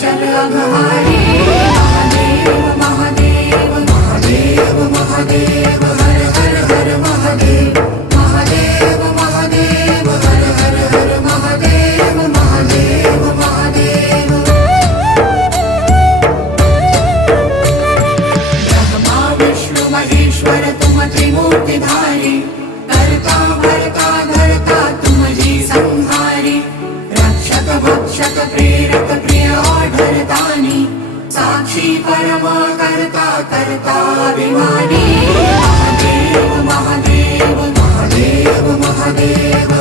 चल अघहारी महादेव महादेव महादेव महादेव हर हर हर महादेव महादेव महादेव हर हर हर महादेव महादेव महादेव ब्रह्मा विष्णु महेश्वर तुम त्रिमूर्तिधारी करता भरता धरता तुम जी संहारी रक्षक भक्षक प्रेरक प्रिय आढरतानी साक्षी परम करता करता अभिमानी महादेव महादेव महादेव महादेव